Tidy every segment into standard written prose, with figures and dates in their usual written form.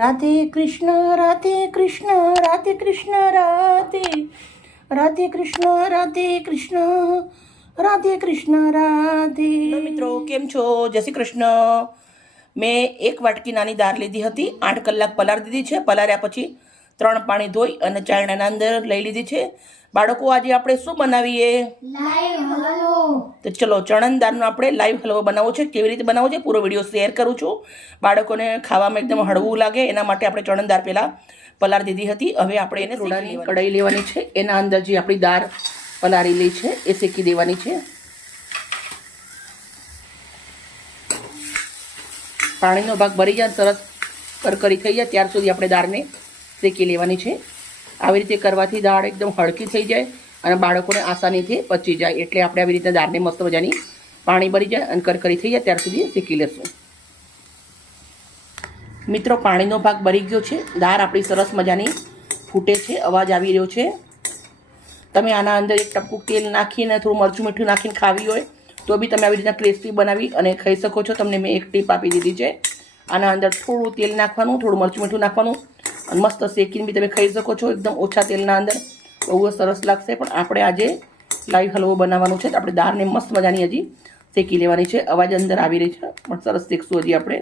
રાધે કૃષ્ણ રાધે કૃષ્ણ રાધે કૃષ્ણ રાધે રાધે કૃષ્ણ રાધે કૃષ્ણ રાધે કૃષ્ણ રાધે. મિત્રો કેમ છો? જય શ્રી કૃષ્ણ. મેં એક વાટકી નાની દાળ લીધી હતી, 8 કલાક પલાળી દીધી છે. પલાળ્યા પછી 3 પાણી ધોઈ અને ચાળણાના અંદર લઈ લીધી છે. બાળકો આજે આપણે શું બનાવીએ? લાઈવ હલવો. તો ચલો ચણન દાળનો આપણે લાઈવ હલવો બનાવવો છે. કેવી રીતે બનાવવો છે પૂરો વિડીયો શેર કરું છું. બાળકોને ખાવામાં એકદમ હળવું લાગે એના માટે આપણે ચણન દાળ પહેલાં પલાળી દીધી હતી. હવે આપણે એને રોડાની કઢાઈ લેવાની છે. એના અંદર જે આપણી દાળ પલાળેલી છે એ શેકી દેવાની છે. પાણીનો ભાગ ભરી જાય, સરસ કરકરી થઈ જાય ત્યાર સુધી આપણે દાળને શેકી લેવાની છે. આવી રીતે કરવાથી દાળ એકદમ હળકી થઈ જાય અને બાળકોને આસાનીથી પચી જાય. એટલે આપણે આવી રીતે દાળને મસ્ત મજાની પાણી ભરી જાય અને કરકરી થઈ જાય ત્યાર સુધી શેકી લેશું. મિત્રો પાણીનો ભાગ ભરી ગયો છે. દાળ આપણી સરસ મજાની ફૂટે છે, અવાજ આવી રહ્યો છે. તમે આના અંદર એક ટપકું તેલ નાખીને થોડું મરચું મીઠું નાખીને ખાવી હોય તો બી તમે આવી રીતના ક્રિસ્પી બનાવી અને ખાઈ શકો છો. તમને મેં એક ટીપ આપી દીધી છે. આના અંદર થોડું તેલ નાખવાનું, થોડું મરચું મીઠું નાખવાનું અને મસ્ત શેકીને બી તમે ખાઈ શકો છો. એકદમ ઓછા તેલના અંદર બહુ જ સરસ લાગશે. પણ આપણે આજે લાઈવ હલવો બનાવવાનો છે તો આપણે દાળને મસ્ત મજાની હજી શેકી લેવાની છે. અવાજ અંદર આવી રહી છે પણ સરસ શેકશું હજી આપણે.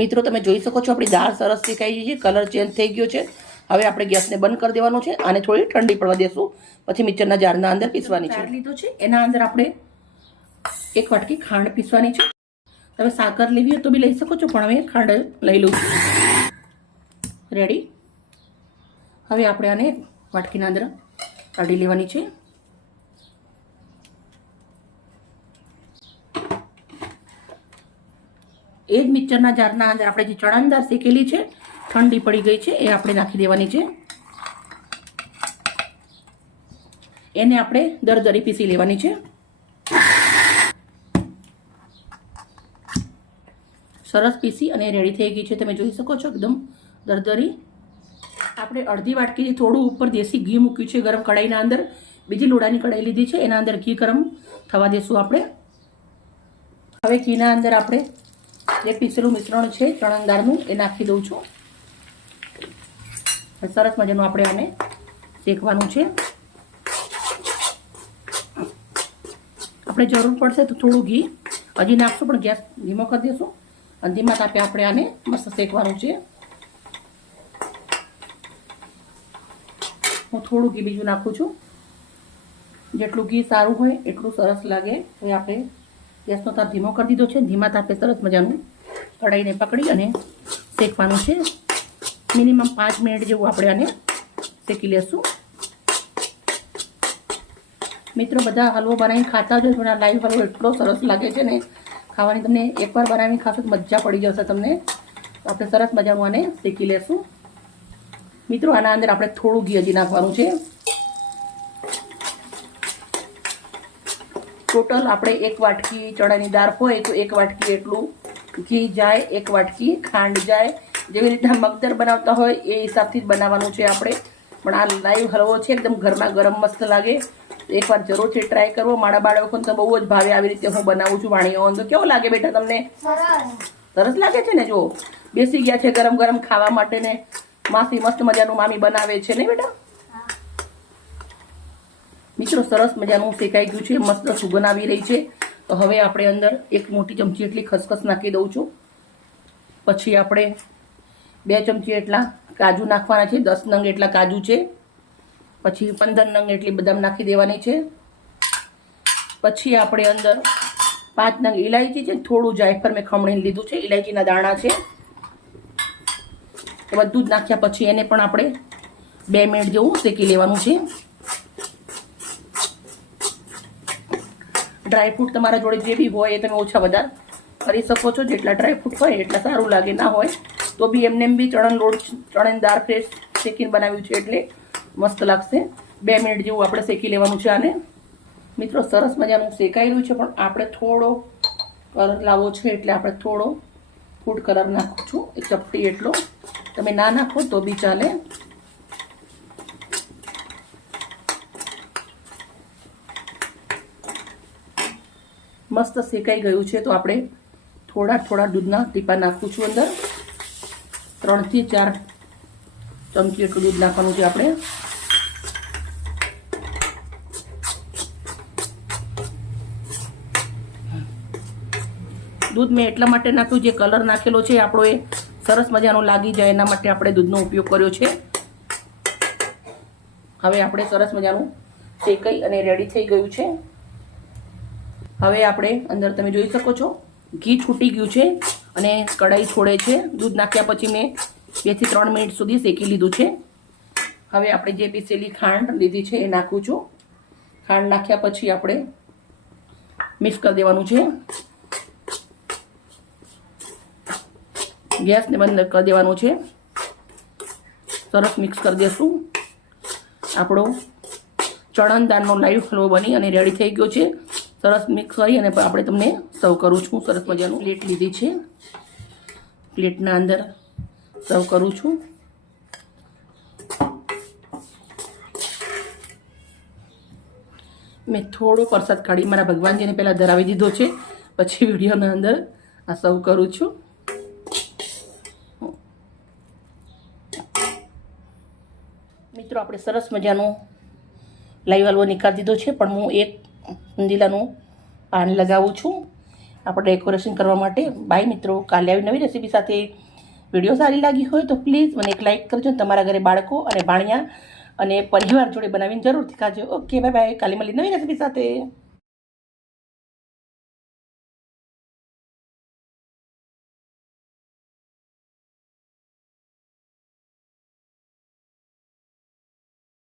મિત્રો તમે જોઈ શકો છો આપણી દાળ સરસ શેકાઈ ગઈ છે, કલર ચેન્જ થઈ ગયો છે. હવે આપણે ગેસને બંધ કરી દેવાનો છે અને થોડી ઠંડી પડવા દેશું. પછી મિક્સરના જારના અંદર પીસવાની છે. લીધો છે એના અંદર આપણે 1 વાટકી ખાંડ પીસવાની છે. તમે સાકર લેવી હોય તો બી લઈ શકો છો, પણ હવે ખાંડ લઈ લઉં છું. રેડી. હવે આપણે આને વાટકીના અંદર કાઢી લેવાની છે. એ જ મિક્સરના જારના અંદર આપણે જે ચણાની દાળ શેકેલી છે ઠંડી પડી ગઈ છે એ આપણે નાખી દેવાની છે. એને આપણે દરદરી પીસી લેવાની છે. સરસ પીસી અને રેડી થઈ ગઈ છે. તમે જોઈ શકો છો એકદમ દરદરી. આપણે અડધી વાટકીથી થોડું ઉપર દેશી ઘી મૂક્યું છે ગરમ કઢાઈના અંદર. બીજી લોડાની કઢાઈ લીધી છે, એના અંદર ઘી ગરમ થવા દેશું આપણે. હવે ઘીના અંદર આપણે જે પીસેલું મિશ્રણ છે ચણાની દાળનું એ નાખી દઉં છું. સરસ મજાનું આપણે આને શેકવાનું છે. આપણે જરૂર પડશે તો થોડું ઘી હજી નાખશું, પણ ગેસ ધીમો કરી દઈશું અને ધીમા તાપે આપણે આને મસ્ત શેકવાનું છે. હું થોડું ઘી બીજું નાખું છું. જેટલું ઘી સારું હોય એટલું સરસ લાગે. હવે આપણે ગેસનો તાપ ધીમો કરી દીધો છે. ધીમા તાપે સરસ મજાનું કઢાઈને પકડી અને શેકવાનું છે. મિનિમમ 5 મિનિટ જેવું આપણે આને શેકી લેશું. મિત્રો બધા હલવો બનાવીને ખાતા જ હોય, પણ આ લાઈવ હલવો એટલો સરસ લાગે છે ને ખાવાની. તમને એકવાર બનાવીને ખાશો તો મજા પડી જશે તમને. આપણે સરસ મજાનું આને શેકી લેશું. મિત્રો આના અંદર આપણે થોડું ઘી હજી નાખવાનું છે. ટોટલ આપણે 1 વાટકી ચણાની દાળ હોય તો 1 વાટકી એટલું ઘી જાય, 1 વાટકી ખાંડ જાય. જેવી રીતના મગદર બનાવતા હોય એ હિસાબથી જ બનાવવાનું છે આપણે. પણ આ લાઈવ હલવો છે એકદમ ગરમા ગરમ મસ્ત લાગે. એકવાર જરૂરથી ટ્રાય કરવો. મારા બાળકોને તો બહુ જ ભાવે આવી રીતે હું બનાવું છું. વાણીઓ તો કેવો લાગે બેટા તમને? સરસ લાગે છે ને? જો બેસી ગયા છે ગરમ ગરમ ખાવા માટે ને માસી મસ્ત મજાનું મામી બનાવે છે ને બેટા. મિત્રો સરસ મજાનું શેકાઈ ગયું છે, મસ્ત સુગંધ આવી રહી છે. તો હવે આપણે અંદર 1 મોટી ચમચી એટલી ખસખસ નાખી દઉં છું. પછી આપણે 2 ચમચી એટલા કાજુ નાખવાના છે. 10 નંગ એટલા કાજુ છે. પછી 15 નંગ એટલી બદામ નાખી દેવાની છે. પછી આપણે અંદર 5 નંગ ઇલાયચી છે, થોડું જાયફળ મેં ખમણીને લીધું છે, ઇલાયચીના દાણા છે. એ બધું જ નાખ્યા પછી એને પણ આપણે 2 મિનિટ જેવું શેકી લેવાનું છે. ડ્રાયફ્રૂટ તમારા જોડે જે બી હોય એ તમે ઓછા વધારે કરી શકો છો. જેટલા ડ્રાયફ્રૂટ હોય એટલા સારું લાગે. ના હોય તો બી એમને બી ચણાની દાળ ફ્રેશ શેકીને બનાવ્યું છે એટલે મસ્ત લાગશે. 2 મિનિટ જેવું આપણે શેકી લેવાનું છે આને. મિત્રો સરસ મજાનું શેકાઈ રહ્યું છે, પણ આપણે થોડો કલર લાવવો છે એટલે આપણે થોડો ફૂડ કલર નાખું છું, 1 ચપટી એટલો. તમે ના નાખો તો બી ચાલે. મસ્ત શેકાઈ ગયું છે તો આપણે થોડા દૂધના ટીપા નાખું છું અંદર. 3 થી 4 ચમચી એટલું દૂધ નાખવાનું છે આપણે. દૂધ મેં એટલા માટે નાખ્યું, જે કલર નાખેલો છે આપણો એ સરસ મજાનો લાગી જાય એના માટે આપણે દૂધનો ઉપયોગ કર્યો છે. હવે આપણે સરસ મજાનું શેકાઈ અને રેડી થઈ ગયું છે. હવે આપણે અંદર તમે જોઈ શકો છો ઘી છૂટી ગયું છે અને કઢાઈ છોડે છે. દૂધ નાખ્યા પછી મેં 2 થી 3 મિનિટ સુધી શેકી લીધું છે. હવે આપણે જે પીસેલી ખાંડ લીધી છે એ નાખું છું. ખાંડ નાખ્યા પછી આપણે મિક્સ કરી દેવાનું છે. ગેસને બંધ કરી દેવાનું છે. સરસ મિક્સ કરી દેશું. આપણો ચણન દાળનો લાઈવ હલવો બની અને રેડી થઈ ગયો છે. સરસ મિક્સ કરી અને આપણે તમને સર્વ કરું છું. સરસ મજાનું પ્લેટ લીધી છે, પ્લેટના અંદર સર્વ કરું છું. મેં થોડો પ્રસાદ કાઢી મારા ભગવાનજીને પહેલાં ધરાવી દીધો છે, પછી વિડીયોના અંદર આ સર્વ કરું છું. મિત્રો આપણે સરસ મજાનો લાઈવ હલવો નીકાળી દીધો છે, પણ હું એક કંદીલાનું પાન લગાવું છું આપણે ડેકોરેશન કરવા માટે. બાય મિત્રો, કાલે આવી નવી રેસીપી સાથે. વિડીયો સારી લાગી હોય તો પ્લીઝ મને એક લાઇક કરજો. તમારા ઘરે બાળકો અને ભાણિયા અને પરિવાર જોડે બનાવીને જરૂરથી ખાજો. Okay, bye bye. કાલે મળી નવી રેસીપી સાથે.